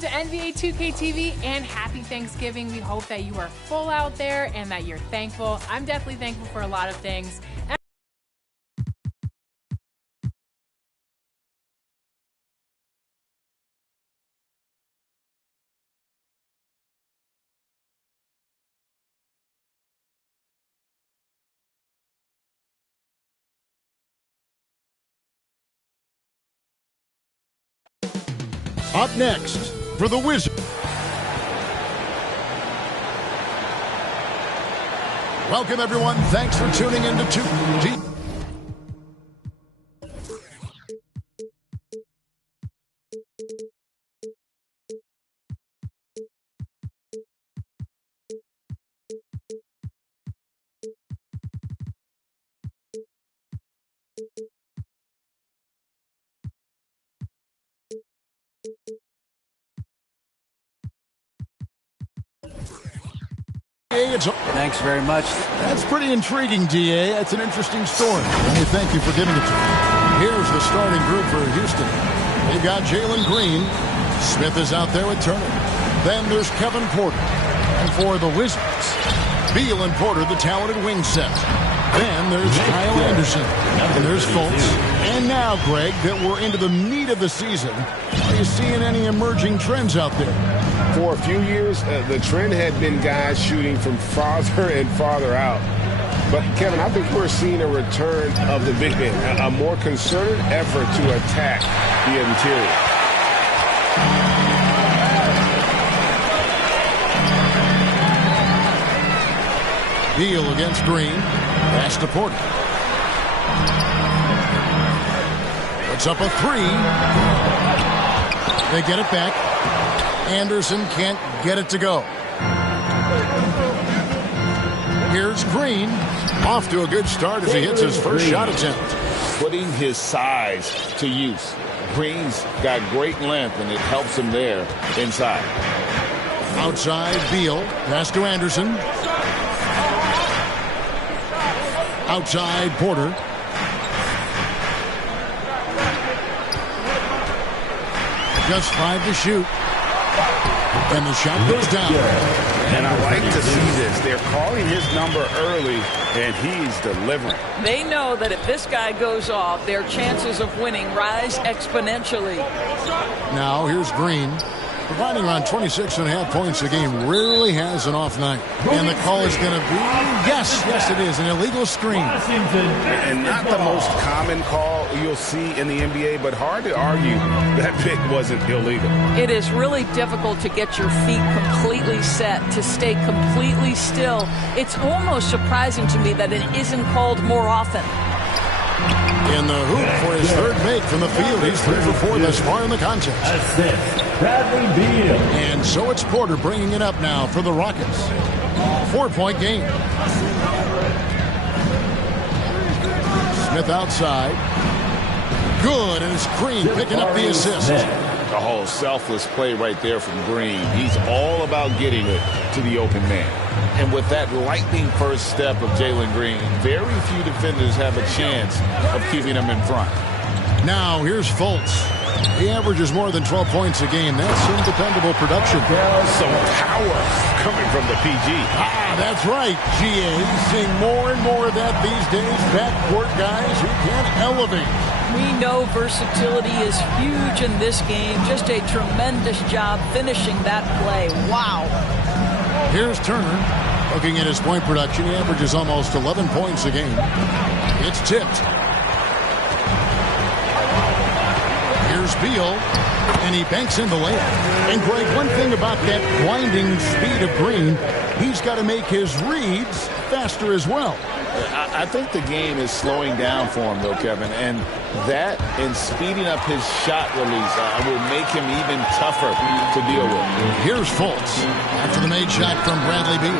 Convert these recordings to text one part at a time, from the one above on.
welcome to NBA 2K TV and happy Thanksgiving. We hope that you are full out there and that you're thankful. I'm definitely thankful for a lot of things. Up next, for the Wizards. Welcome, everyone. Thanks for tuning in to 2G. Thanks very much. That's pretty intriguing, DA. That's an interesting story. And we thank you for giving it to me. Here's the starting group for Houston. They've got Jalen Green. Smith is out there with Turner. Then there's Kevin Porter. And for the Wizards, Beal and Porter, the talented wing set. Then there's Kyle Anderson. And there's Fultz. And now, Greg, that we're into the meat of the season, are you seeing any emerging trends out there? For a few years, the trend had been guys shooting from farther and farther out. But, Kevin, I think we're seeing a return of the big man, a more concerted effort to attack the interior. Beal against Green. Pass to Porter. Puts up a three. They get it back. Anderson can't get it to go. Here's Green. Off to a good start as he hits his first shot attempt. Putting his size to use. Green's got great length, and it helps him there inside. Outside, Beal. Pass to Anderson. Outside, Porter. Just 5 to shoot. And the shot goes down. And I like to see this. They're calling his number early, and he's delivering. They know that if this guy goes off, their chances of winning rise exponentially. Now, here's Green. Providing around 26.5 points a game, rarely has an off night. And the call is going to be, yes, it is, an illegal screen. And not the most common call you'll see in the NBA, but hard to argue that pick wasn't illegal. It is really difficult to get your feet completely set, to stay completely still. It's almost surprising to me that it isn't called more often. In the hoop for his third make from the field. He's 3 for 4 thus far in the contest. Bradley Beal. And so it's Porter bringing it up now for the Rockets. 4-point game. Smith outside. Good, and it's Green picking up the assist. A whole selfless play right there from Green. He's all about getting it to the open man. And with that lightning first step of Jalen Green, very few defenders have a chance of keeping him in front. Now here's Fultz. He averages more than 12 points a game. That's some dependable production. Some power coming from the PG. That's right, GA. Seeing more and more of that these days. Backcourt guys who can elevate. We know versatility is huge in this game. Just a tremendous job finishing that play. Wow. Here's Turner. Looking at his point production, he averages almost 11 points a game. It's tipped. Here's Beal, and he banks in the layup. And, Greg, one thing about that winding speed of Green, he's got to make his reads faster as well. I think the game is slowing down for him, though, Kevin. And that and speeding up his shot release will make him even tougher to deal with. Here's Fultz after the made shot from Bradley Beal.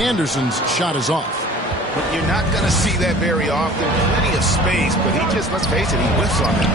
Anderson's shot is off. But you're not going to see that very often. Plenty of space, but he just, let's face it, he whiffs on it.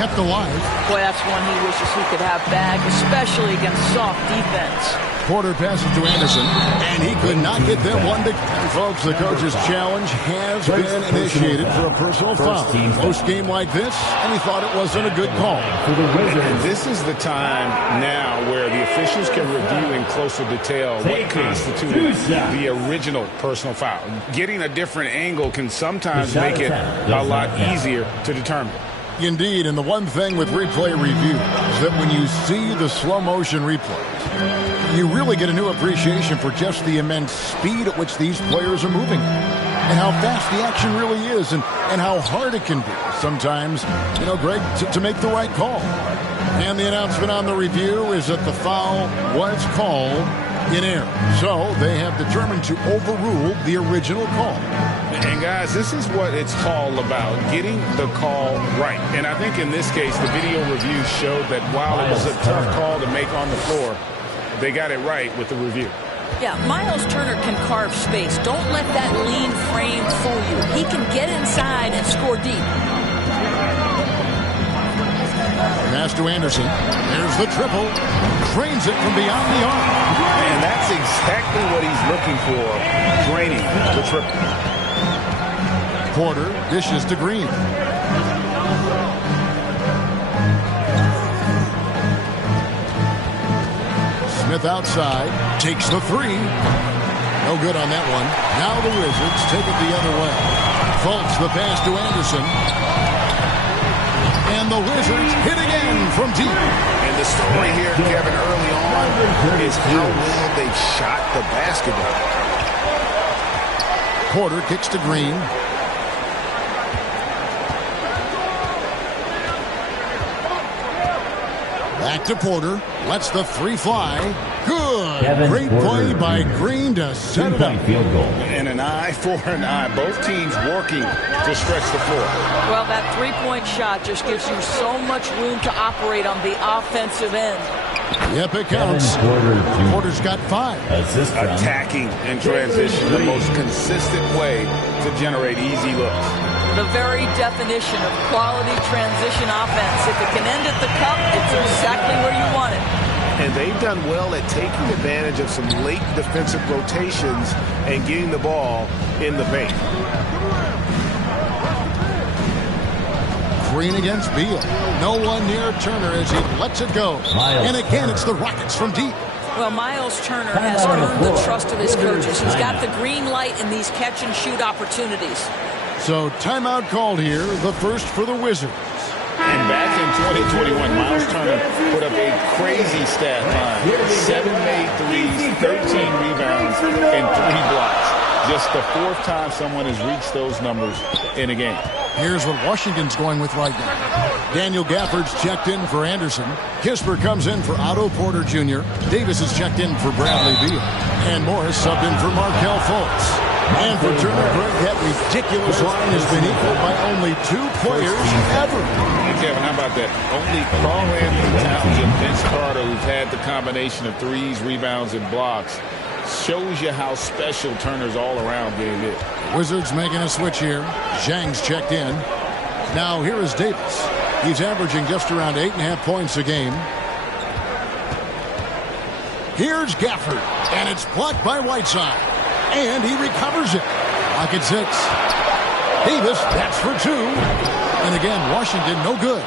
Kept alive. Boy, that's one he wishes he could have back, especially against soft defense. Porter passes to Anderson, and he could not get them one to... And folks, the coach's challenge has been initiated for a personal foul. Post game like this, and he thought it wasn't a good call. And this is the time now where the officials can review in closer detail what constituted the original personal foul. Getting a different angle can sometimes make it a lot easier to determine. Indeed, and the one thing with replay review is that when you see the slow motion replays, you really get a new appreciation for just the immense speed at which these players are moving and how fast the action really is and how hard it can be sometimes, Greg, to make the right call. And the announcement on the review is that the foul was called in error. So they have determined to overrule the original call. And guys, this is what it's all about, getting the call right. And I think in this case, the video review showed that while it was a tough call to make on the floor, they got it right with the review. Yeah, Miles Turner can carve space. Don't let that lean frame fool you. He can get inside and score deep. Pass to Anderson. There's the triple. Drains it from beyond the arc. And that's exactly what he's looking for, draining the triple. Porter dishes to Green. Smith outside, takes the three. No good on that one. Now the Wizards take it the other way. Fultz the pass to Anderson. And the Wizards hit again from deep. And the story here, Kevin, early on is how well they've shot the basketball. Porter kicks to Green. Back to Porter. Lets the three fly. Good. Great play by Green to set it up. Field goal. And an eye for an eye. Both teams working to stretch the floor. Well, that three-point shot just gives you so much room to operate on the offensive end. Yep, it counts. Porter's got 5. Attacking in transition, the most consistent way to generate easy looks. The very definition of quality transition offense. If it can end at the cup, it's exactly where you want it. And they've done well at taking advantage of some late defensive rotations and getting the ball in the paint. Green against Beal. No one near Turner as he lets it go. And again, it's the Rockets from deep. Well, Miles Turner has earned the trust of his coaches. He's got the green light in these catch-and-shoot opportunities. So timeout called here, the first for the Wizards. And back in 2021, Miles Turner put up a crazy stat line. 7 made threes, 13 rebounds, and 3 blocks. Just the 4th time someone has reached those numbers in a game. Here's what Washington's going with right now. Daniel Gafford's checked in for Anderson. Kisper comes in for Otto Porter Jr. Davis is checked in for Bradley Beal. And Morris subbed in for Markelle Fultz. And for Turner, Greg, that ridiculous line has been equaled by only 2 players ever. And Kevin, how about that? Only Karl-Anthony Towns and Vince Carter, who've had the combination of threes, rebounds, and blocks, shows you how special Turner's all-around game is. Wizards making a switch here. Zhang's checked in. Now here is Davis. He's averaging just around 8.5 points a game. Here's Gafford, and it's blocked by Whiteside. And he recovers it. Pocket 6. Davis, that's for 2. And again, Washington, no good.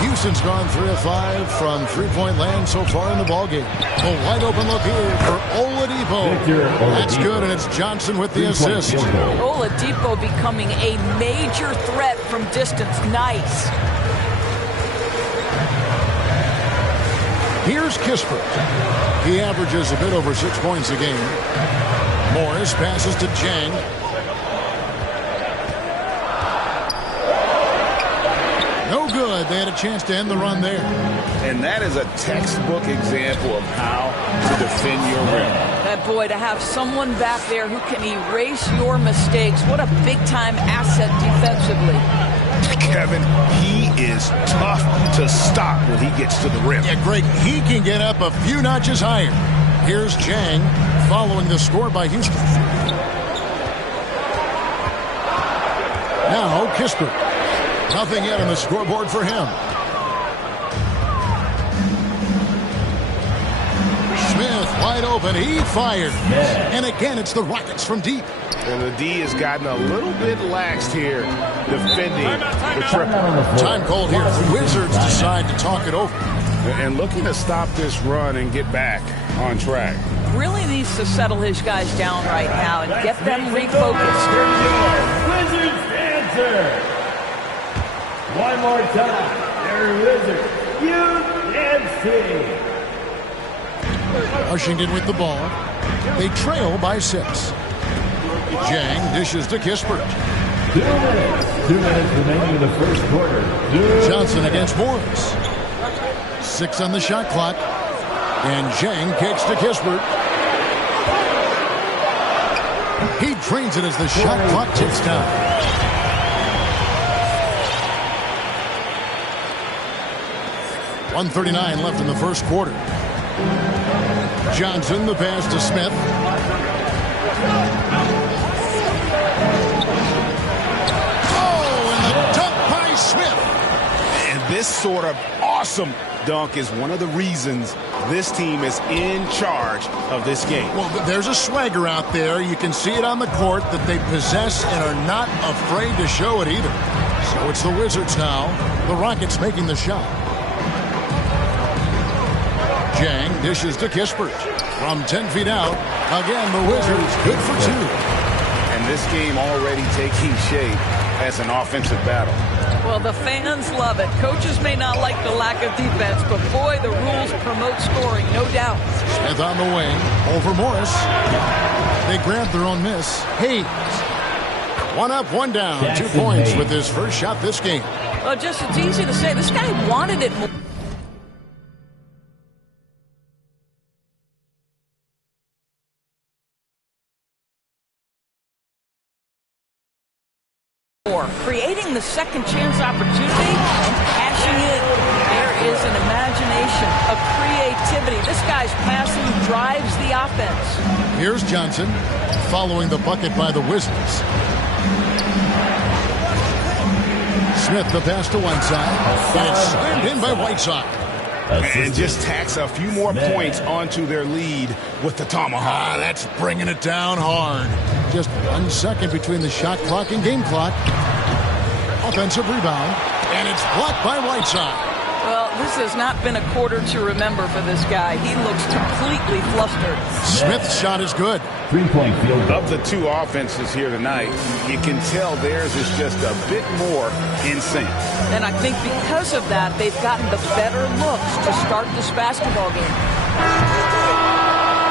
Houston's gone 3 of 5 from three-point land so far in the ballgame. A wide open look here for Oladipo. That's good, and it's Johnson with the assist. Oladipo becoming a major threat from distance. Nice. Here's Kisper. He averages a bit over 6 points a game. Morris passes to Zhang. No good. They had a chance to end the run there. And that is a textbook example of how to defend your rim. That boy, to have someone back there who can erase your mistakes, what a big-time asset defensively. Kevin, he is tough to stop when he gets to the rim. Yeah, Greg, he can get up a few notches higher. Here's Zhang following the score by Houston. Now Kisper. Nothing yet on the scoreboard for him. Smith wide open. He fires. And again, it's the Rockets from deep. And the D has gotten a little bit laxed here defending the triple. Time called here. The Wizards decide to talk it over. And looking to stop this run and get back on track. Really needs to settle his guys down right now and get them refocused. Wizards answer. One more time. They're Wizards. UNC. Washington with the ball. They trail by 6. Jang dishes to Kispert. 2 minutes. 2 minutes remaining in the first quarter. Johnson against Morris. 6 on the shot clock. And Jang kicks to Kispert. He drains it as the shot clock ticks down. .139 left in the first quarter. Johnson, the pass to Smith. Oh, and the dunk by Smith. And this sort of awesome dunk is one of the reasons this team is in charge of this game. Well, there's a swagger out there. You can see it on the court that they possess and are not afraid to show it either. So it's the Wizards now. The Rockets making the shot. Jang dishes to Kispert. From 10 feet out, again, the Wizards good for 2. And this game already taking shape as an offensive battle. Well, the fans love it. Coaches may not like the lack of defense, but boy, the rules promote scoring, no doubt. Smith on the wing, over Morris. They grab their own miss. Hayes. 1 up, 1 down. 2 points with his first shot this game. Well, just it's easy to say. This guy wanted it more. Creating the second chance opportunity and cashing it. There is an imagination, a creativity. This guy's passing drives the offense. Here's Johnson following the bucket by the Wizards. Smith the pass to one side, and it's slammed in by Whiteside. And just tacks a few more points onto their lead with the tomahawk. That's bringing it down hard. Just 1 second between the shot clock and game clock. Offensive rebound, and it's blocked by Whiteside. Well, this has not been a quarter to remember for this guy. He looks completely flustered. Smith's shot is good. 3-point field goal. Of the 2 offenses here tonight, you can tell theirs is just a bit more in sync. And I think because of that, they've gotten the better looks to start this basketball game.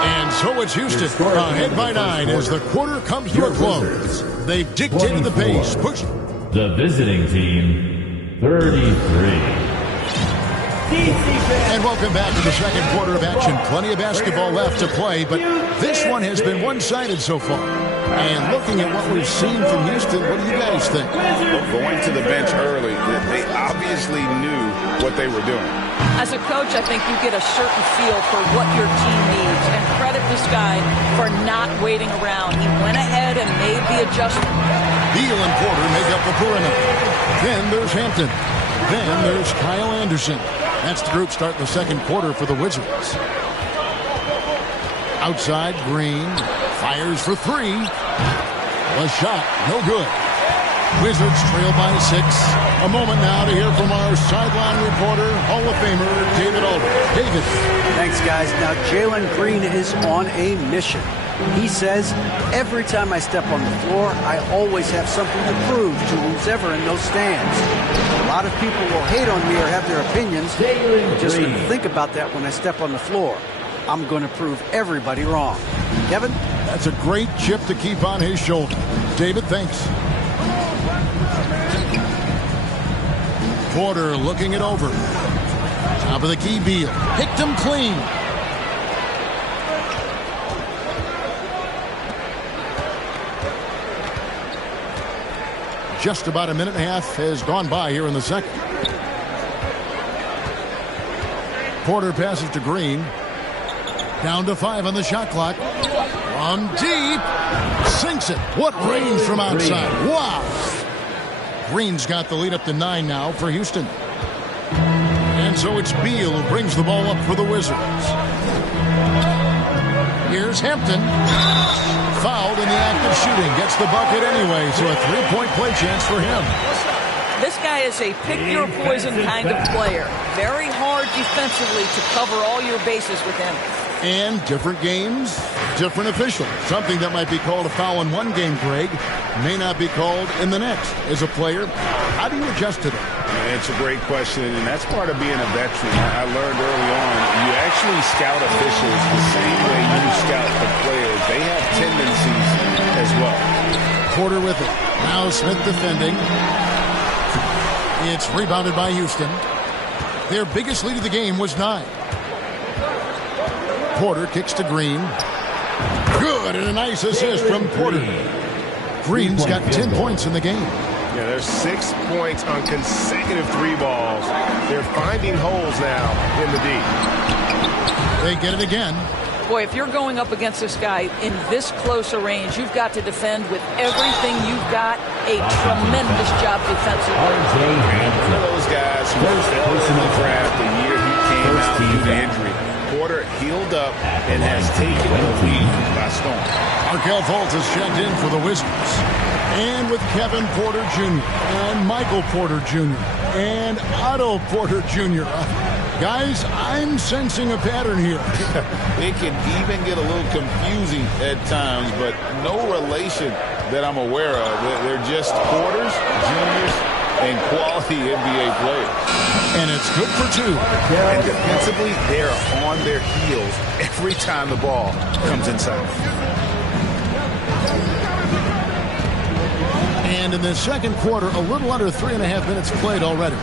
And so it's Houston ahead by 9 as the quarter comes to a close. They've dictated the pace. Push. The visiting team, 33. And welcome back to the second quarter of action. Plenty of basketball left to play, but this one has been one-sided so far. And looking at what we've seen from Houston, what do you guys think? Well, going to the bench early, they obviously knew what they were doing. As a coach, I think you get a certain feel for what your team needs, and credit this guy for not waiting around. He went ahead and made the adjustment. Beal and Porter make up the perimeter. Then there's Hampton. Then there's Kyle Anderson. That's the group starting the second quarter for the Wizards. Outside, Green fires for 3. A shot, no good. Wizards trail by 6. A moment now to hear from our sideline reporter, Hall of Famer David Aldridge. David. Thanks, guys. Now, Jalen Green is on a mission. He says, every time I step on the floor, I always have something to prove to who's ever in those stands. A lot of people will hate on me or have their opinions. I'm just going to think about that when I step on the floor. I'm going to prove everybody wrong. Kevin? That's a great chip to keep on his shoulder. David, thanks. Porter looking it over. Top of the key, Beal. Picked him clean. Just about a minute and a half has gone by here in the second. Porter passes to Green. Down to 5 on the shot clock. From deep. Sinks it. What range from outside. Wow. Green's got the lead up to 9 now for Houston. And so it's Beal who brings the ball up for the Wizards. Here's Hampton. Fouled in the act of shooting. Gets the bucket anyway, so a three-point play chance for him. This guy is a pick-your-poison kind of player. Very hard defensively to cover all your bases with him. And different games, different officials. Something that might be called a foul in one game, Greg, may not be called in the next. As a player, how do you adjust to that? It's a great question, and that's part of being a veteran. I learned early on, you actually scout officials the same way you scout the players. They have tendencies as well. Porter with it. Now Smith defending. It's rebounded by Houston. Their biggest lead of the game was 9. Porter kicks to Green. Good, and a nice assist from Porter. Green's got 10 points in the game. Yeah, there's 6 points on consecutive 3 balls. They're finding holes now in the D. They get it again. Boy, if you're going up against this guy in this close a range, you've got to defend with everything you've got. A tremendous job defensively. One of those guys who fell in the draft the year he came out due to injury. Porter healed up and has taken the lead by storm. Markelle Fultz has checked in for the Wizards. And with Kevin Porter Jr. and Michael Porter Jr. and Otto Porter Jr. Guys, I'm sensing a pattern here. It can even get a little confusing at times, but no relation that I'm aware of. They're just Porters, juniors, and quality NBA players. And it's good for 2. And defensively, they're on their heels every time the ball comes inside. And in the second quarter, a little under 3.5 minutes played already.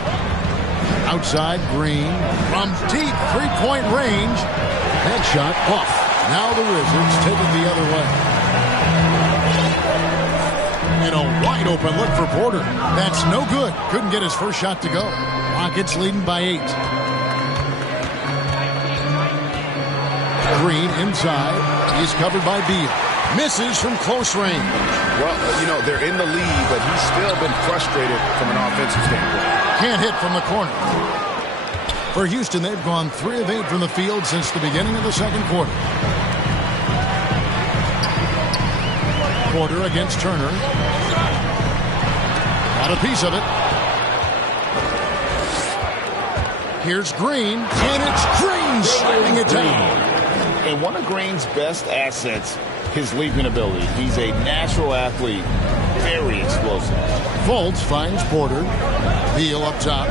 Outside, Green from deep three-point range. That shot off. Now the Wizards take it the other way. And a wide open look for Porter. That's no good. Couldn't get his first shot to go. Rockets leading by 8. Green inside. He's covered by Beal. Misses from close range. Well, you know, they're in the lead, but he's still been frustrated from an offensive standpoint. Can't hit from the corner. For Houston, they've gone 3 of 8 from the field since the beginning of the second quarter. Porter against Turner. Got a piece of it. Here's Green, and it's Green sliding it down. And one of Green's best assets, his leaping ability. He's a natural athlete, very explosive. Fultz finds Porter. Beal up top.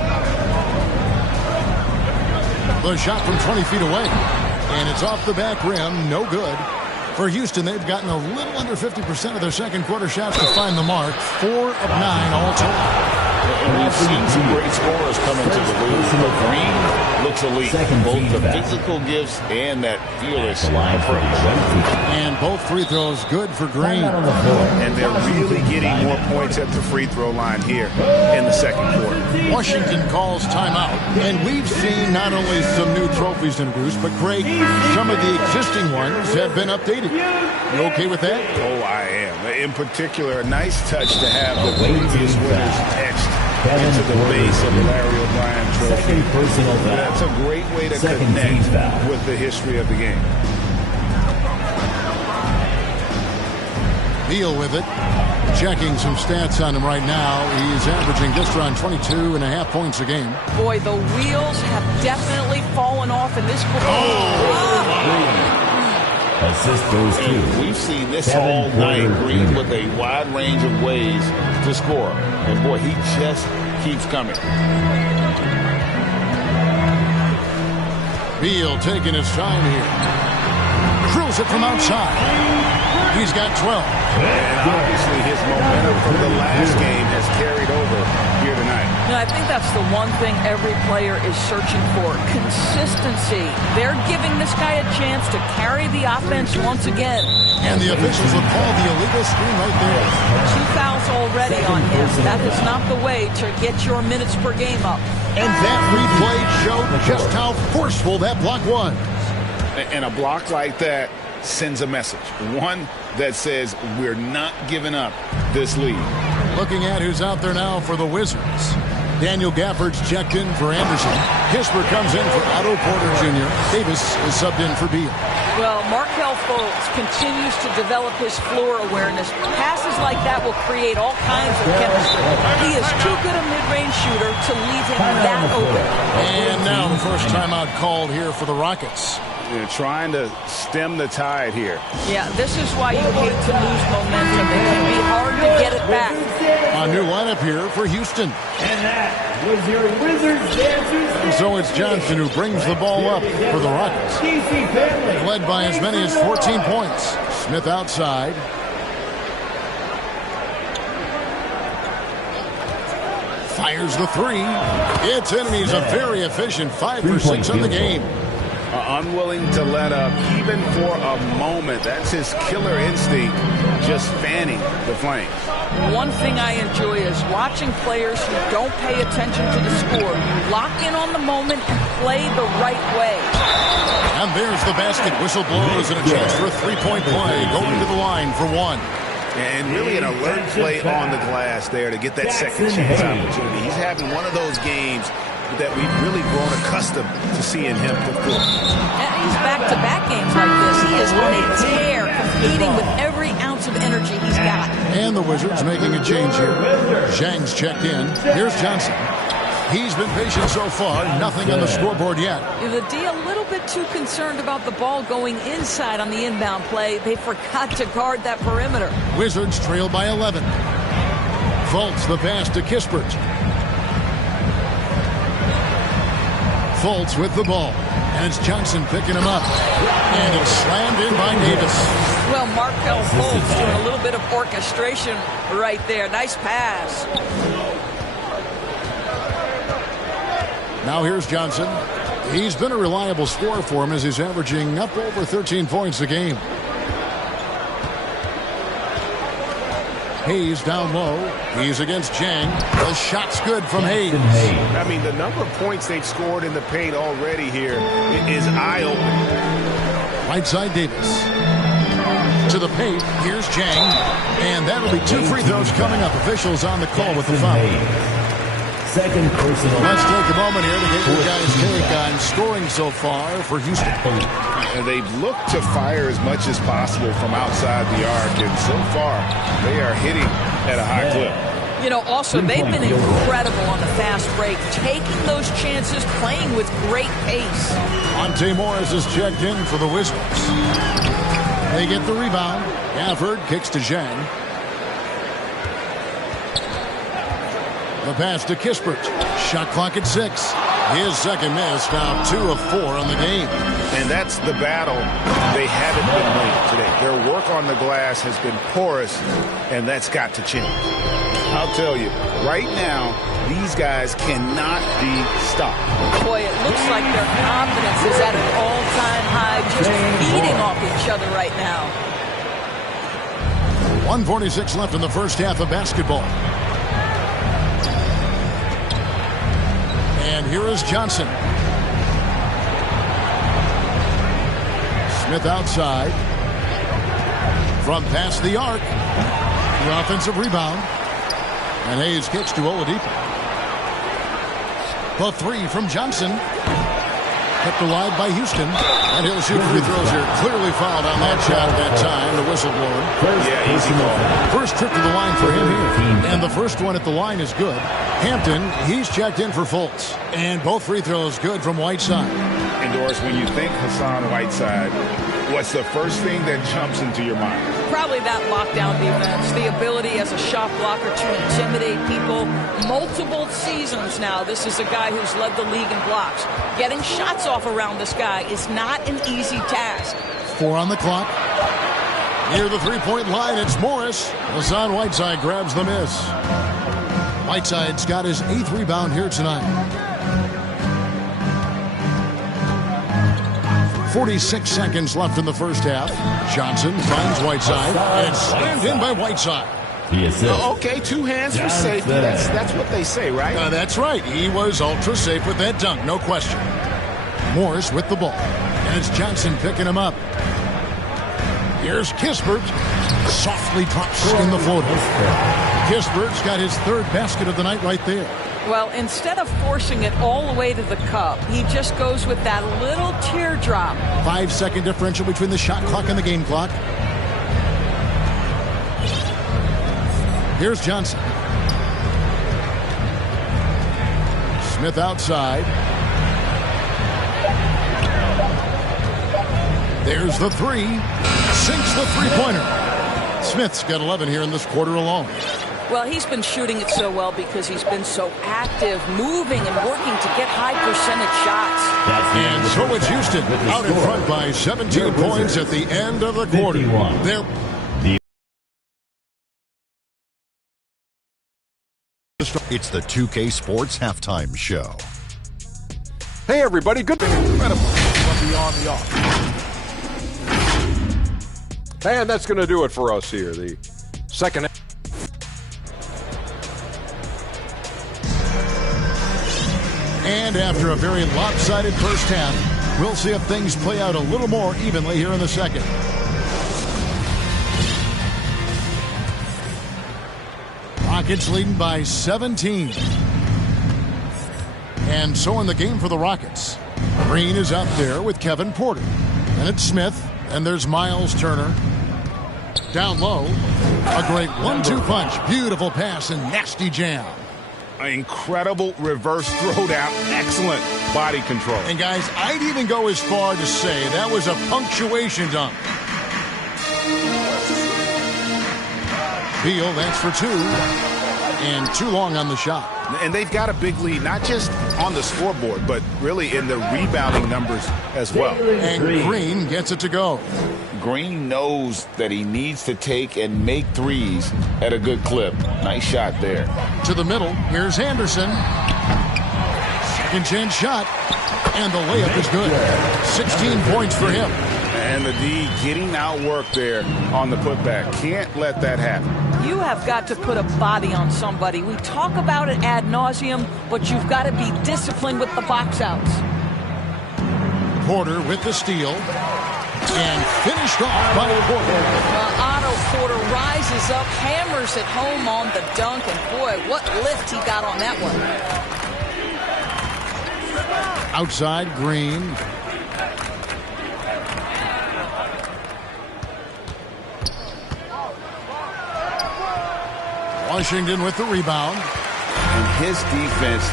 The shot from 20 feet away. And it's off the back rim. No good. For Houston, they've gotten a little under 50% of their second quarter shots to find the mark. 4 of 9 all total. And we've seen some great scorers come into the league. But Green looks elite. Both the physical gifts and that fearless approach. And both free throws good for Green. And they're really getting more points at the free throw line here in the second quarter. Washington calls timeout. And we've seen not only some new trophies introduced, but Craig, some of the existing ones have been updated. You okay with that? Oh, I am. In particular, a nice touch to have the previous winners etched into the base of the Larry O'Brien trophy. That's a great way to connect with the history of the game. Beal with it. Checking some stats on him right now. He's averaging just around 22.5 points a game. Boy, the wheels have definitely fallen off in this quarter. Assist goes to. We've seen this all night. Green with a wide range of ways to score. And boy, he just keeps coming. Beal taking his time here. Drills it from outside. He's got 12. And obviously his momentum from the last game has carried over here tonight. I think that's the one thing every player is searching for. Consistency. They're giving this guy a chance to carry the offense once again. And the officials have called the illegal screen right there. 2 fouls already on him. That is not the way to get your minutes per game up. And that replay showed just how forceful that block was. And a block like that sends a message. One that says we're not giving up this lead. Looking at who's out there now for the Wizards. Daniel Gafford's checked in for Anderson. Kispert comes in for Otto Porter Jr. Davis is subbed in for Beal. Well, Markelle Fultz continues to develop his floor awareness. Passes like that will create all kinds of chemistry. He is too good a mid-range shooter to leave him that open. And now the first timeout called here for the Rockets. They're trying to stem the tide here. Yeah, this is why you hate to lose momentum. It can be hard to get it back. A new lineup here for Houston. And that was your Wizards Dancers. And so it's Johnson who brings the ball up for the Rockets. DC family. Led by as many as 14 points. Smith outside. Fires the three. It's in, and he's a very efficient 5 for 6 in the game. Unwilling to let up even for a moment. That's his killer instinct, just fanning the flames. One thing I enjoy is watching players who don't pay attention to the score. You lock in on the moment and play the right way. And there's the basket. Whistle blows and a chance for a three-point play. Going to the line for one. And really an alert play on the glass there to get that second chance opportunity. He's having one of those games that we've really grown accustomed to seeing him fulfill. And he's back-to-back games like this. He is on a tear, competing with every ounce of energy he's got. And the Wizards making a change here. Zhang's checked in. Here's Johnson. He's been patient so far. Nothing on the scoreboard yet. The D a little bit too concerned about the ball going inside on the inbound play. They forgot to guard that perimeter. Wizards trail by 11. Fultz the pass to Kispert. Fultz with the ball. And it's Johnson picking him up. And it's slammed in by Davis. Well, Markelle Fultz doing a little bit of orchestration right there. Nice pass. Now here's Johnson. He's been a reliable scorer for him as he's averaging up over 13 points a game. Hayes down low. He's against Zhang. The shot's good from Hayes. I mean, the number of points they've scored in the paint already here is eye-opening. Right side Davis. To the paint. Here's Zhang. And that'll be 2 free throws coming up. Officials on the call with the foul. Second personal. Let's take a moment here to get your guys' take on scoring so far for Houston. And they've looked to fire as much as possible from outside the arc, and so far they are hitting at a high clip. You know, also, they've been incredible on the fast break, taking those chances, playing with great pace. Monte Morris is checked in for the Wizards. They get the rebound. Gafford kicks to Zhang. The pass to Kispert. Shot clock at 6. His second miss, now 2 of 4 on the game. And that's the battle they haven't been winning today. Their work on the glass has been porous, and that's got to change. I'll tell you, right now, these guys cannot be stopped. Boy, it looks like their confidence is at an all-time high, just feeding off each other right now. 1:46 left in the first half of basketball. And here is Johnson. Smith outside. From past the arc. The offensive rebound. And Hayes kicks to Oladipo. The three from Johnson. Kept alive by Houston. And he'll shoot free throws here. Clearly fouled on that shot at that time. The whistle blower. Yeah, easy call. First trip to the line for him here. And the first one at the line is good. Hampton, he's checked in for Fultz. And both free throws good from Whiteside. And Doris, when you think Hassan Whiteside, what's the first thing that jumps into your mind? Probably that lockdown defense, the ability as a shot blocker to intimidate people. Multiple seasons now, this is a guy who's led the league in blocks. Getting shots off around this guy is not an easy task. 4 on the clock. Near the three-point line, it's Morris. Hassan Whiteside grabs the miss. Whiteside's got his 8th rebound here tonight. 46 seconds left in the first half. Johnson finds Whiteside and slammed in by Whiteside. Okay, 2 hands for safety. That's what they say, right? That's right. He was ultra safe with that dunk, no question. Morris with the ball. And it's Johnson picking him up. Here's Kispert. Softly drops in the floater. Kispert's got his 3rd basket of the night right there. Well, instead of forcing it all the way to the cup, he just goes with that little teardrop. 5-second differential between the shot clock and the game clock. Here's Johnson. Smith outside. There's the three. Sinks the three-pointer. Smith's got 11 here in this quarter alone. Well, he's been shooting it so well because he's been so active, moving and working to get high percentage shots. And so it's Houston out in front by 17 points at the end of the quarter. It's the 2K Sports Halftime Show. Hey, everybody. Good. Incredible. Beyond the off. And that's going to do it for us here. The second. And after a very lopsided first half, we'll see if things play out a little more evenly here in the second. Rockets leading by 17. And so in the game for the Rockets, Green is out there with Kevin Porter. And it's Smith, and there's Miles Turner. Down low, a great 1-2 punch. Beautiful pass and nasty jam. An incredible reverse throwdown. Excellent body control. And guys, I'd even go as far to say that was a punctuation dunk. Beal, that's for two. And too long on the shot. And they've got a big lead, not just on the scoreboard, but really in the rebounding numbers as well. And Green gets it to go. Green knows that he needs to take and make threes at a good clip. Nice shot there. To the middle, here's Anderson. Second chance shot. And the layup is good. 16 points for him. And the D getting outworked there on the putback. Can't let that happen. You have got to put a body on somebody. We talk about it ad nauseum, but you've got to be disciplined with the box outs. Porter with the steal. And finished off by Porter. Otto Porter rises up, hammers it home on the dunk, and boy, what lift he got on that one. Outside, Green. Washington with the rebound. And his defense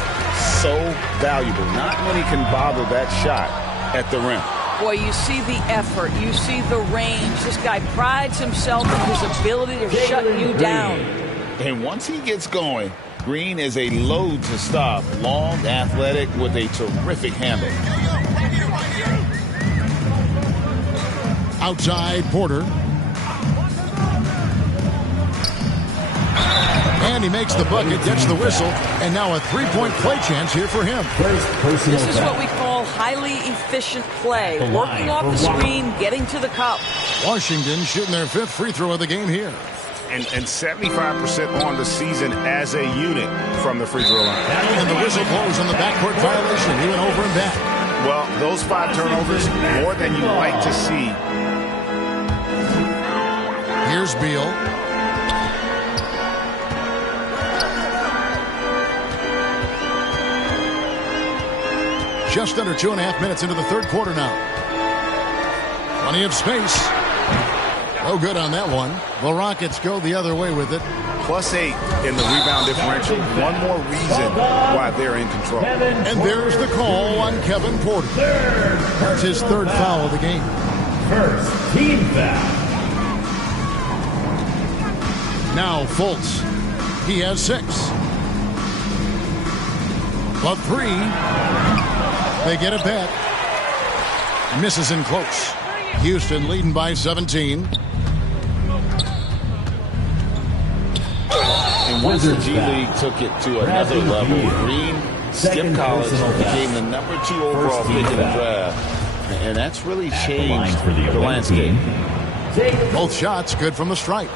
so valuable. Not many can bother that shot at the rim. Boy, you see the effort. You see the range. This guy prides himself in his ability to shut you down. And once he gets going, Green is a load to stop. Long, athletic, with a terrific handle. Outside, Porter. And he makes the bucket, gets the whistle, and now a three-point play chance here for him. This is what we call highly efficient play. Working off the screen, getting to the cup. Washington shooting their fifth free throw of the game here. And 75% on the season as a unit from the free throw line. And the whistle blows on the backcourt violation. He went over and back. Well, those 5 turnovers, more than you like to see. Here's Beal. Just under 2.5 minutes into the third quarter now. Plenty of space. No good on that one. The Rockets go the other way with it. +8 in the rebound differential. One more reason why they're in control. And there's the call on Kevin Porter. That's his third foul of the game. First team foul. Now Fultz. He has 6. But 3. They get it back. Misses in close. Houston leading by 17. And once the G League took it to another level, Green skipped college, became the number 2 overall pick in the draft. And that's really changed the landscape. Both shots good from the stripe.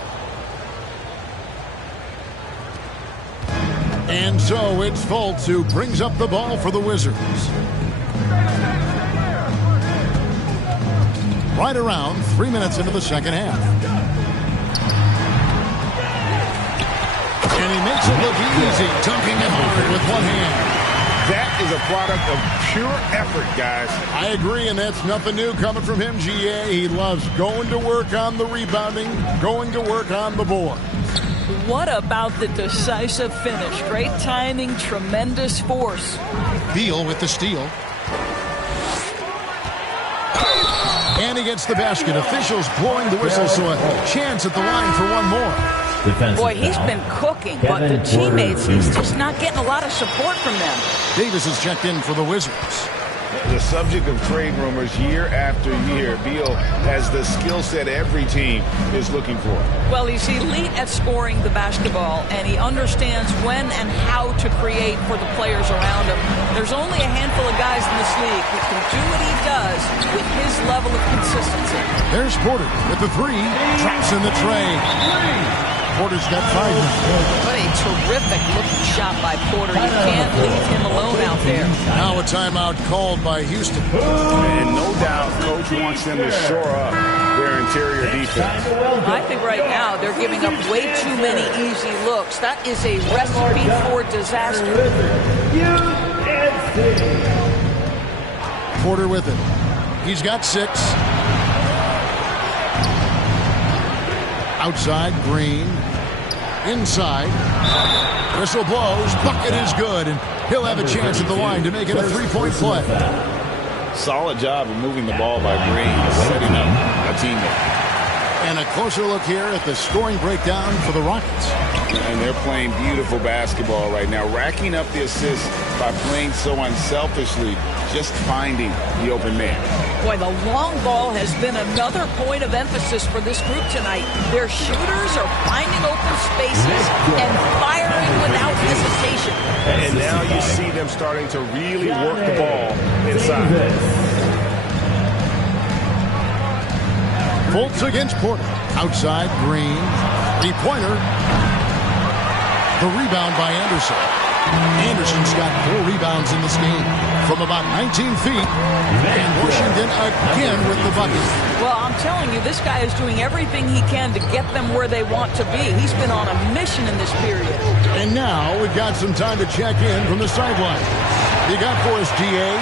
And so it's Fultz who brings up the ball for the Wizards. Right around 3 minutes into the second half. And he makes it look easy, dunking it hard with one hand. That is a product of pure effort, guys. I agree, and that's nothing new coming from him, GA. He loves going to work on the rebounding, going to work on the board. What about the decisive finish? Great timing, tremendous force. Beal with the steal. And he gets the basket. Officials blowing the whistle, so a chance at the line for one more. Boy, he's been cooking, but the teammates, he's just not getting a lot of support from them. Davis is checked in for the Wizards. The subject of trade rumors year after year. Beal has the skill set every team is looking for. Well, he's elite at scoring the basketball, and he understands when and how to create for the players around him. There's only a handful of guys in this league who can do what he does with his level of consistency. There's Porter with the three. Drops in the tray. Porter's got 5 now. What a terrific-looking shot by Porter. You can't leave him alone out there. Now a timeout called by Houston. And no doubt, Coach wants them to shore up their interior defense. I think right now they're giving up way too many easy looks. That is a recipe for disaster. Porter with it. He's got 6. Outside, Green. Inside. Whistle blows. Bucket is good. And he'll have a chance at the line to make it a 3-point play. Solid job of moving the ball by Green, setting up a teammate. And a closer look here at the scoring breakdown for the Rockets. And they're playing beautiful basketball right now, racking up the assists by playing so unselfishly, just finding the open man. Boy, the long ball has been another point of emphasis for this group tonight. Their shooters are finding open spaces and firing without hesitation. And now you see them starting to really work the ball inside. Fultz against Porter. Outside, Green. 3-pointer. The rebound by Anderson. Anderson's got 4 rebounds in this game from about 19 feet. And Washington again with the bucket. Well, I'm telling you, this guy is doing everything he can to get them where they want to be. He's been on a mission in this period. And now we've got some time to check in from the sideline. You got for us, GA?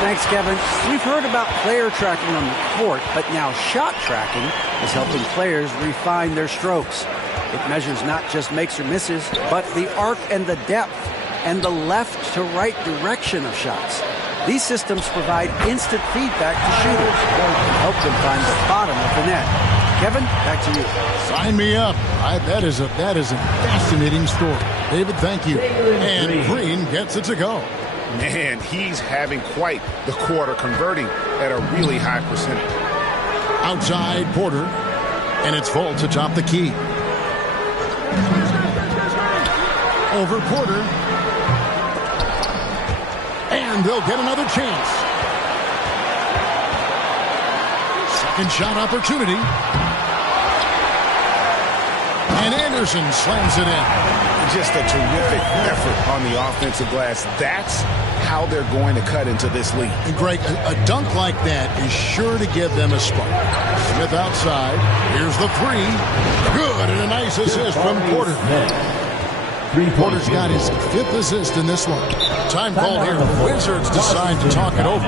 Thanks, Kevin. We've heard about player tracking on the court, but now shot tracking is helping players refine their strokes. It measures not just makes or misses, but the arc and the depth and the left to right direction of shots. These systems provide instant feedback to shooters and help them find the bottom of the net. Kevin, back to you. Sign me up. That is a fascinating story. David, thank you. And Green gets it to go. Man, he's having quite the quarter, converting at a really high percentage. Outside, Porter. And it's Fultz atop the key. Over Porter. And they'll get another chance. Second shot opportunity. And Anderson slams it in. Just a terrific effort on the offensive glass. That's how they're going to cut into this league. And Greg, a dunk like that is sure to give them a spark. Smith outside. Here's the 3. Good, and a nice assist from Porter. Porter's got his 5th assist in this one. Time called here. The Wizards decide to talk it over.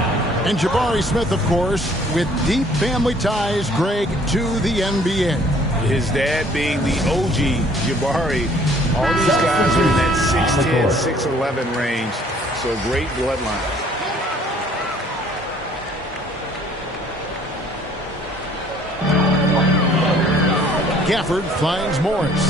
And Jabari Smith, of course, with deep family ties, Greg, to the NBA. His dad being the OG Jabari. All these guys are in that 6'10", 6'11" range. So great bloodline. Gafford finds Morris.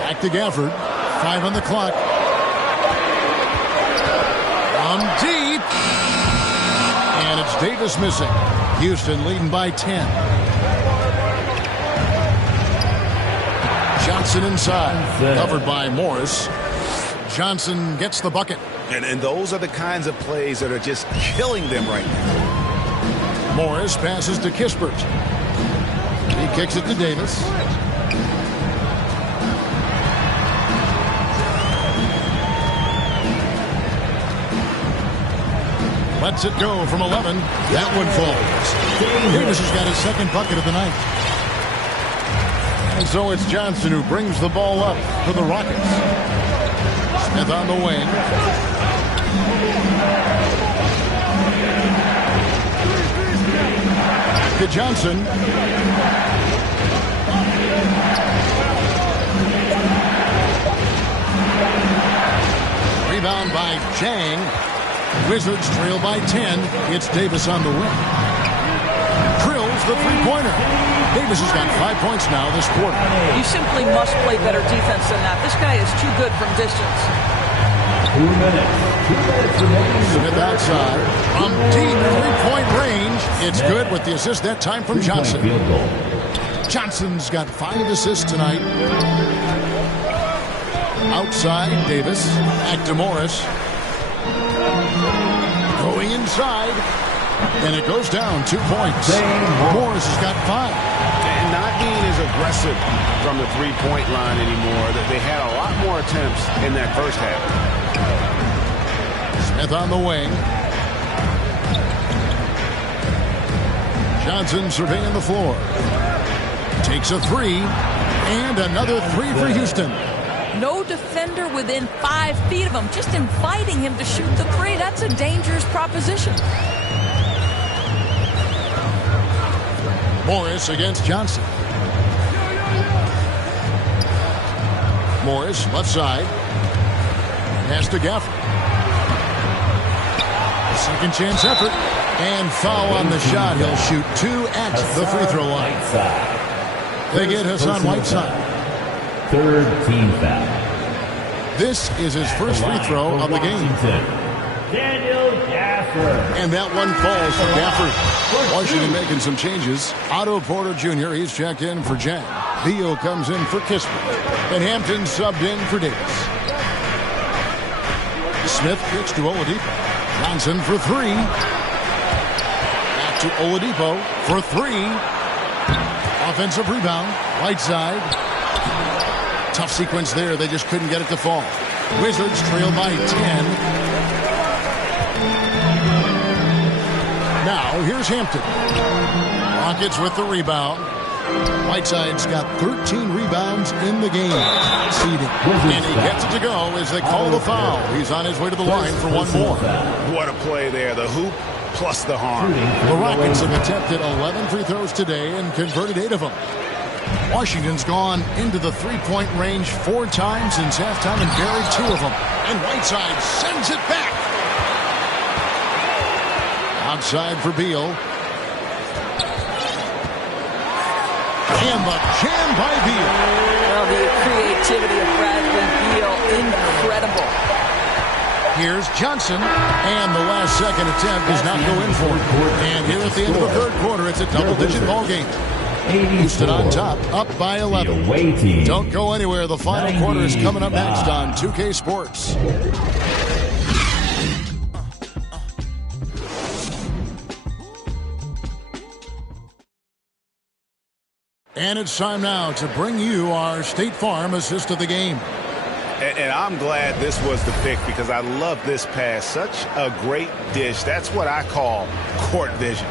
Back to Gafford. 5 on the clock. On deep. And it's Davis missing. Houston leading by 10. Johnson inside. Covered by Morris. Johnson gets the bucket. And those are the kinds of plays that are just killing them right now. Morris passes to Kispert. He kicks it to Davis. Lets it go from 11. That one falls. Davis has got his second bucket of the night. And so it's Johnson who brings the ball up for the Rockets. Smith on the wing. Back to Johnson. Rebound by Chang. Wizards trail by 10. It's Davis on the wing. Drills the three-pointer. Davis has got 5 points now this quarter. You simply must play better defense than that. This guy is too good from distance. 2 minutes. 2 minutes remaining. Smith outside. From deep three-point range. It's good with the assist that time from Johnson. Johnson's got 5 assists tonight. Outside, Davis. Back to Morris. Going inside. And it goes down 2 points. Morris has got 5. And not being as aggressive from the three-point line anymore. They had a lot more attempts in that first half. Smith on the wing. Johnson surveying the floor. Takes a three. And another three for Houston. No defender within 5 feet of him. Just inviting him to shoot the three. That's a dangerous proposition. Morris against Johnson. Morris, left side. Pass to Gafford. Second chance effort. And foul on the shot. He'll shoot 2 at the free throw line. They get Hassan Whiteside. Third team foul. This is his first free throw of the game. Daniel Gafford. And that one falls for Gafford. Washington making some changes. Otto Porter Jr., he's checked in for Jang. Beal comes in for Kispert. And Hampton subbed in for Davis. Smith kicks to Oladipo. Johnson for 3. Back to Oladipo for 3. Offensive rebound. Right side. Tough sequence there. They just couldn't get it to fall. Wizards trail by 10. Now, here's Hampton. Rockets with the rebound. Whiteside's got 13 rebounds in the game. Seeding. And he gets it to go as they call the foul. He's on his way to the line for one more. What a play there. The hoop plus the harm. The Rockets have attempted 11 free throws today and converted 8 of them. Washington's gone into the three-point range 4 times since halftime and buried 2 of them. And Whiteside sends it back. Outside for Beal. And the jam by Beal. Well, the creativity of Bradley Beal, incredible. Here's Johnson. And the last second attempt does not go in for it. And here at the end of the third quarter, it's a double-digit ball game. Houston on top, up by 11. Don't go anywhere. The final quarter is coming up next on 2K Sports. And it's time now to bring you our State Farm assist of the game. And I'm glad this was the pick because I love this pass. Such a great dish. That's what I call court vision.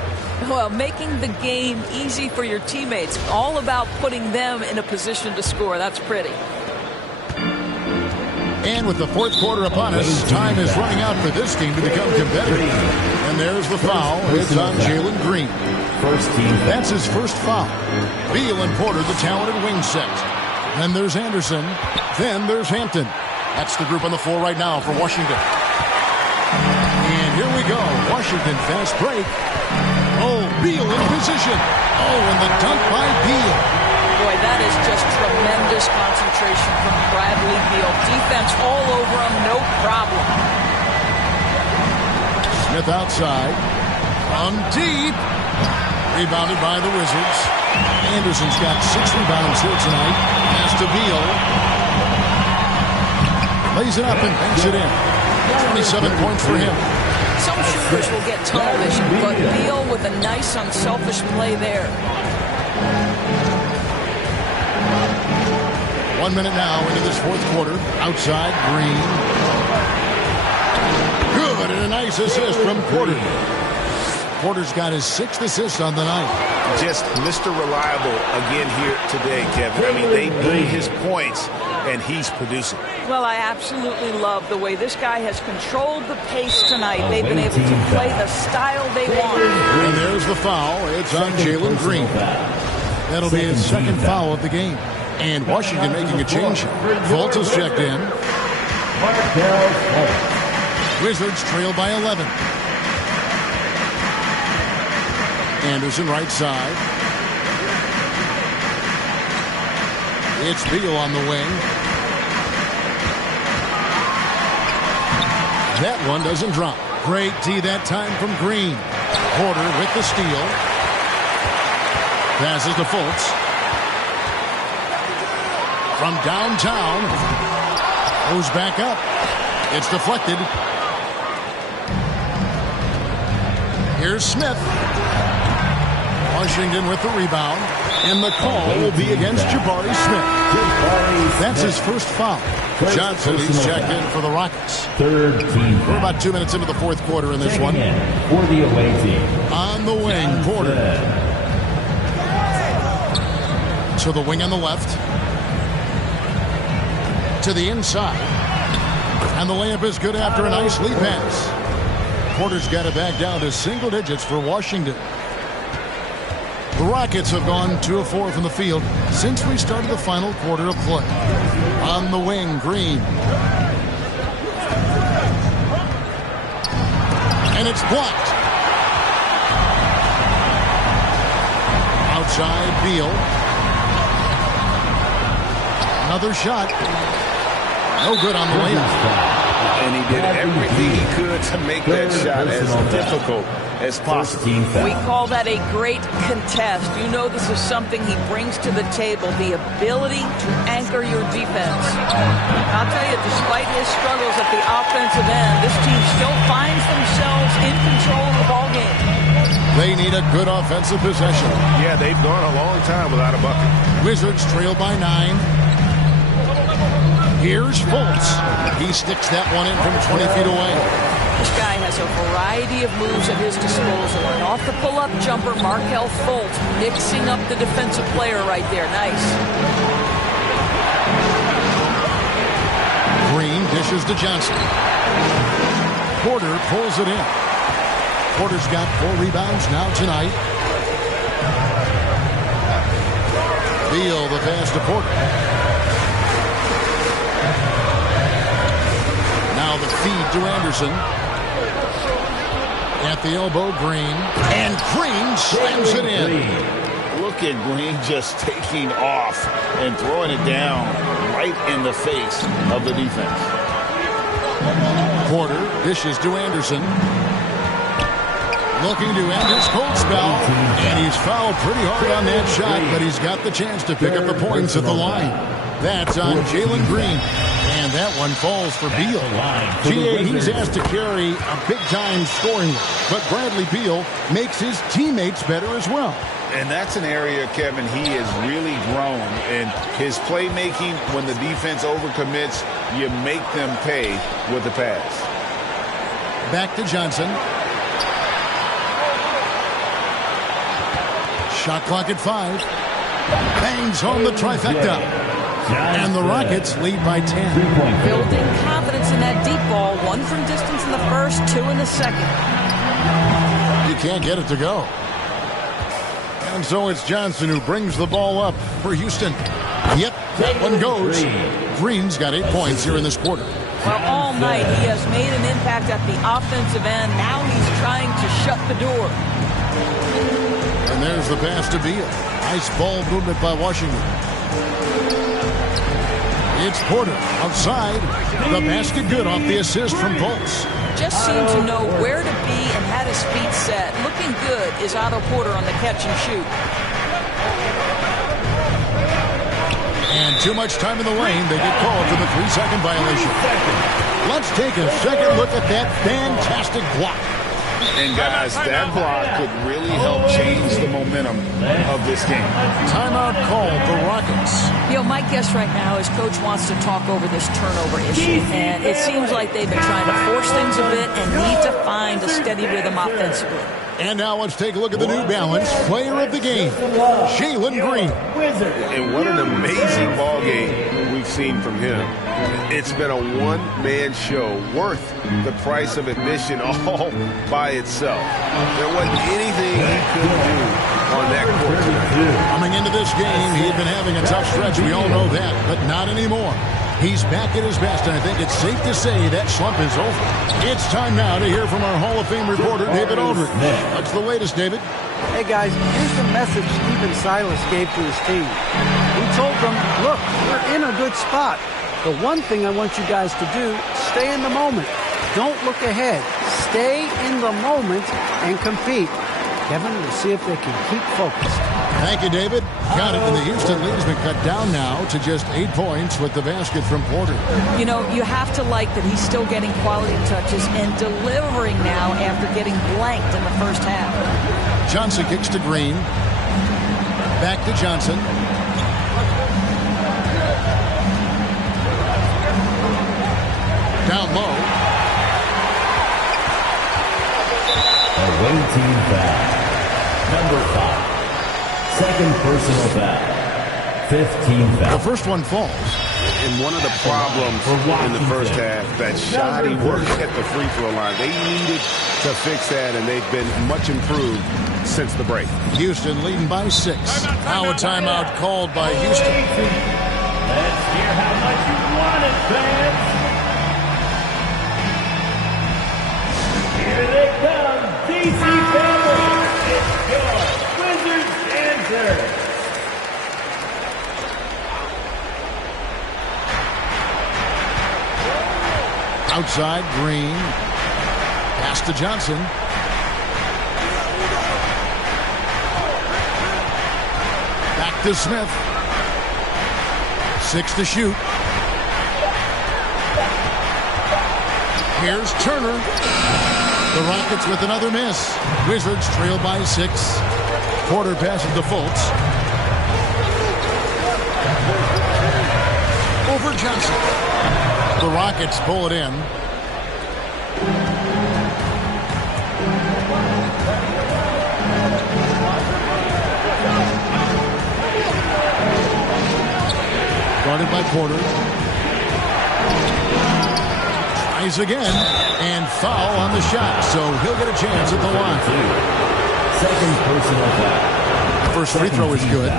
Well, making the game easy for your teammates. All about putting them in a position to score. That's pretty. And with the fourth quarter upon us, time is running out for this team to become competitive. And there's the foul. It's on Jalen Green. That's his first foul. Beal and Porter, the talented wing set. Then there's Anderson. Then there's Hampton. That's the group on the floor right now for Washington. And here we go. Washington fast break. Oh, Beal in position. Oh, and the dunk by Beal. Boy, that is just tremendous concentration from Bradley Beal. Defense all over him, no problem. Smith outside. From deep. Rebounded by the Wizards. Anderson's got 6 rebounds here tonight. Pass to Beal. Lays it up and banks it in. 27 points for him. Some shooters will get tunnel vision, but Beal with a nice unselfish play there. 1 minute now into this fourth quarter. Outside, Green. Good. Good, and a nice assist from Porter. Porter's got his 6th assist on the night. Just Mr. Reliable again here today, Kevin. I mean, they need his points, and he's producing. Well, I absolutely love the way this guy has controlled the pace tonight. They've been able to play the style they want. And there's the foul. It's on Jalen Green. That'll be his 2nd foul of the game. And Washington making a change. Fultz is checked in. Wizards trail by 11. Anderson right side. It's Beal on the wing. That one doesn't drop. Great D that time from Green. Porter with the steal. Passes to Fultz. From downtown. Goes back up. It's deflected. Here's Smith. Washington with the rebound. And the call will be against Jabari Smith. That's his first foul. Johnson, he's checked in for the Rockets. Third team. We're about 2 minutes into the 4th quarter in this one. For the away team. On the wing, Porter. To the wing on the left. To the inside. And the layup is good after a nice lead pass. Porter's got it back down to single digits for Washington. The Rockets have gone 2 of 4 from the field since we started the final quarter of play. On the wing, Green. And it's blocked. Outside, Beal. Another shot. No good on the layup. And he did everything he could to make that shot as difficult as possible. We call that a great contest. You know this is something he brings to the table, the ability to anchor your defense. I'll tell you, despite his struggles at the offensive end, this team still finds themselves in control of the ballgame. They need a good offensive possession. Yeah, they've gone a long time without a bucket. Wizards trail by 9. Here's Fultz. He sticks that one in from 20 feet away. This guy has a variety of moves at his disposal. And off the pull-up jumper, Markelle Fultz mixing up the defensive player right there. Nice. Green dishes to Johnson. Porter pulls it in. Porter's got 4 rebounds now tonight. Beal the pass to Porter. Now the feed to Anderson. At the elbow, Green. And Green slams it in. Look at Green just taking off and throwing it down right in the face of the defense. Porter dishes to Anderson. Looking to end his cold spell. And he's fouled pretty hard on that shot, but he's got the chance to pick up the points at the line. That's on Jalen Green. And that one falls for Beal. G.A., he's asked to carry a big-time scoring role, but Bradley Beal makes his teammates better as well. And that's an area, Kevin, he has really grown. And his playmaking, when the defense overcommits, you make them pay with the pass. Back to Johnson. Shot clock at 5. Bangs home the trifecta. And the Rockets lead by 10. Building confidence in that deep ball. 1 from distance in the first, 2 in the second. You can't get it to go. And so it's Johnson who brings the ball up for Houston. Yep, that one goes. Green's got 8 points here in this quarter. Well, all night he has made an impact at the offensive end. Now he's trying to shut the door. And there's the pass to Beal. Nice ball movement by Washington. It's Porter outside. The basket good off the assist from Fultz. Just seemed to know where to be and had his feet set. Looking good is Otto Porter on the catch and shoot. And too much time in the lane. They get called for the 3-second violation. Let's take a second look at that fantastic block. And guys, that block could really help change the momentum of this game. Timeout called the Rockets. You know, my guess right now is Coach wants to talk over this turnover issue, and it seems like they've been trying to force things a bit and need to find a steady rhythm offensively. And now let's take a look at the New Balance player of the game, Jalen Green. And what an amazing ball game we've seen from him. It's been a one-man show worth the price of admission all by itself. There wasn't anything he couldn't do on that court tonight. Coming into this game, he had been having a tough stretch. We all know that, but not anymore. He's back at his best, and I think it's safe to say that slump is over. It's time now to hear from our Hall of Fame reporter, David Aldridge. What's the latest, David? Hey, guys, here's the message Stephen Silas gave to his team. He told them, look, we're in a good spot. The one thing I want you guys to do, stay in the moment. Don't look ahead. Stay in the moment and compete. Kevin, we'll see if they can keep focused. Thank you, David. Count it, and the Houston lead has been cut down now to just 8 points with the basket from Porter. You know, you have to like that he's still getting quality touches and delivering now after getting blanked in the first half. Johnson kicks to Green. Back to Johnson. Down low. Away team foul. Number 5. Second personal foul. 15 foul. The first one falls. And one of the problems in the first half, that shoddy work at the free throw line. They needed to fix that, and they've been much improved since the break. Houston leading by 6. Now a timeout called by Houston. Let's hear how much you want it, fans. Here they come, DC family. It's your Wizards answer. Outside, Green. Pass to Johnson. Back to Smith. 6 to shoot. Here's Turner. The Rockets with another miss. Wizards trail by 6. Porter passes to Fultz. Over Johnson. The Rockets pull it in. Guarded by Porter. Tries again. And foul on the shot. So he'll get a chance at the line. Second personal foul. First free throw is good.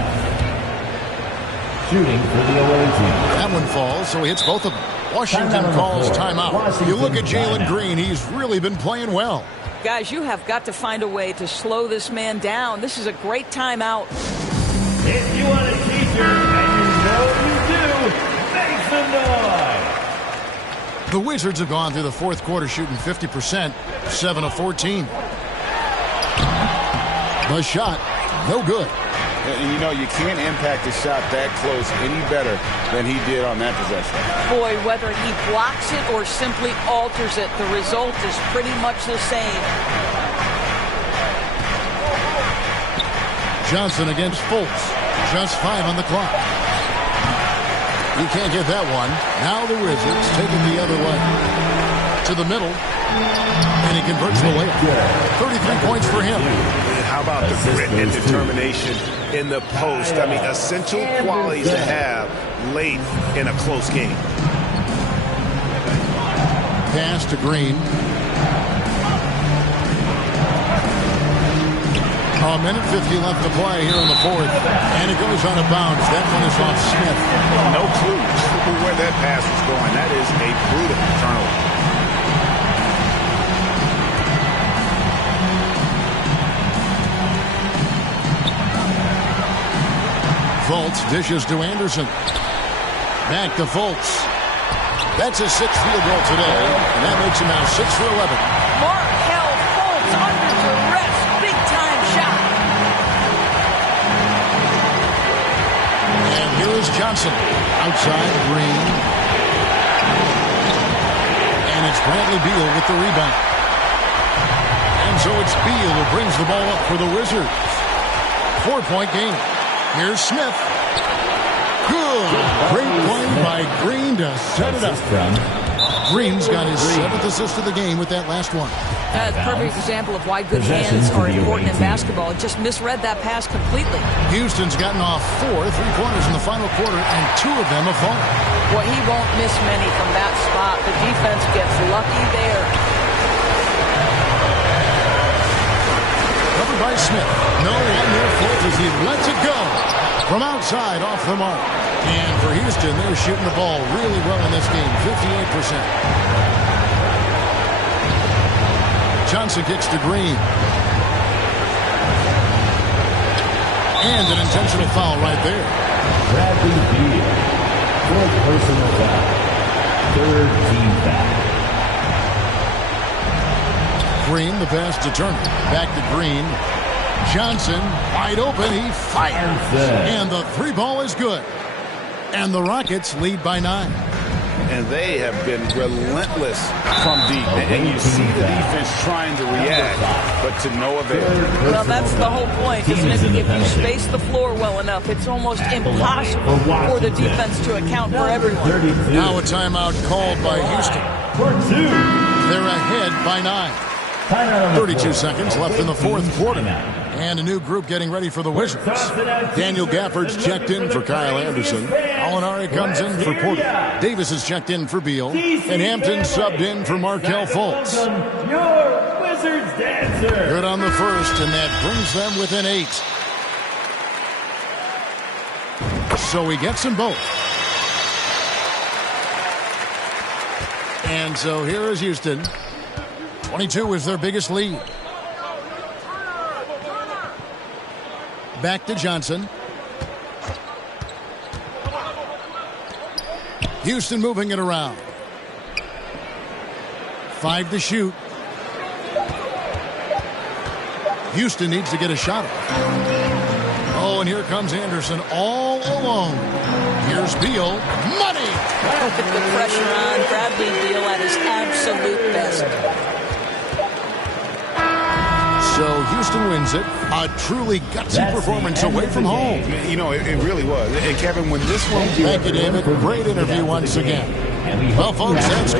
Shooting for the away team. That one falls, so he hits both of them. Washington calls timeout. You look at Jalen Green, he's really been playing well. Guys, you have got to find a way to slow this man down. This is a great timeout. If you want a t-shirt, and you know you do, make some noise. The Wizards have gone through the fourth quarter shooting 50%, 7 of 14. The shot, no good. And you know, you can't impact a shot that close any better than he did on that possession. Boy, whether he blocks it or simply alters it, the result is pretty much the same. Johnson against Fultz. Just 5 on the clock. He can't get that one. Now the Wizards take it the other way. To the middle. And he converts the layup. 33 points for him. How about the grit and determination in the post? I mean, essential qualities to have late in a close game. Pass to Green. A minute 50 left to play here in the fourth. And it goes out of bounds. That one is off Smith. No clue where that pass was going. That is a brutal turnover. Fultz dishes to Anderson. Back to Fultz. That's his 6th field goal today, and that makes him now 6 for 11. Markel Fultz under duress. Big-time shot. And here is Johnson. Outside, Green. And it's Bradley Beal with the rebound. And And so it's Beal who brings the ball up for the Wizards. 4-point game. Here's Smith. Good. Great play by Green to set it up. Green's got his 7th assist of the game with that last one. That's a perfect example of why good hands are important in basketball. Just misread that pass completely. Houston's gotten off 4 3-pointers in the final quarter, and 2 of them have fallen. Well, he won't miss many from that spot. The defense gets lucky there. Covered by Smith. No one near foot as he lets it go. From outside, off the mark. And for Houston, they're shooting the ball really well in this game, 58%. Johnson kicks to Green. And an intentional foul right there. Bradley Beal. 4th personal foul. 3rd team foul. Green, the pass to Turner. Back to Green. Johnson, wide open. He fires. And the 3 ball is good. And the Rockets lead by 9. And they have been relentless from deep. And you see the defense trying to react, but to no avail. Well, that's the whole point, isn't it? If you space the floor well enough, it's almost impossible for the defense to account for everyone. Now a timeout called by Houston. They're ahead by 9. 32 seconds left in the 4th quarter. And a new group getting ready for the Wizards. Daniel Gafford's checked in for Kyle Anderson. Alinari comes in for Porter. Davis is checked in for Beal. And Hampton subbed in for Markelle Fultz. Your Wizards dancer. Good on the first, and that brings them within 8. So he gets them both. And so here is Houston. 22 is their biggest lead. Back to Johnson. Houston moving it around. 5 to shoot. Houston needs to get a shot off. Oh, and here comes Anderson all alone. Here's Beal. Money! With the pressure on, Bradley Beal at his absolute best. So Houston wins it. A truly gutsy performance away from home. You know, it really was. And Kevin, when this one... Thank you, David. Great interview once again. Well, folks, that's...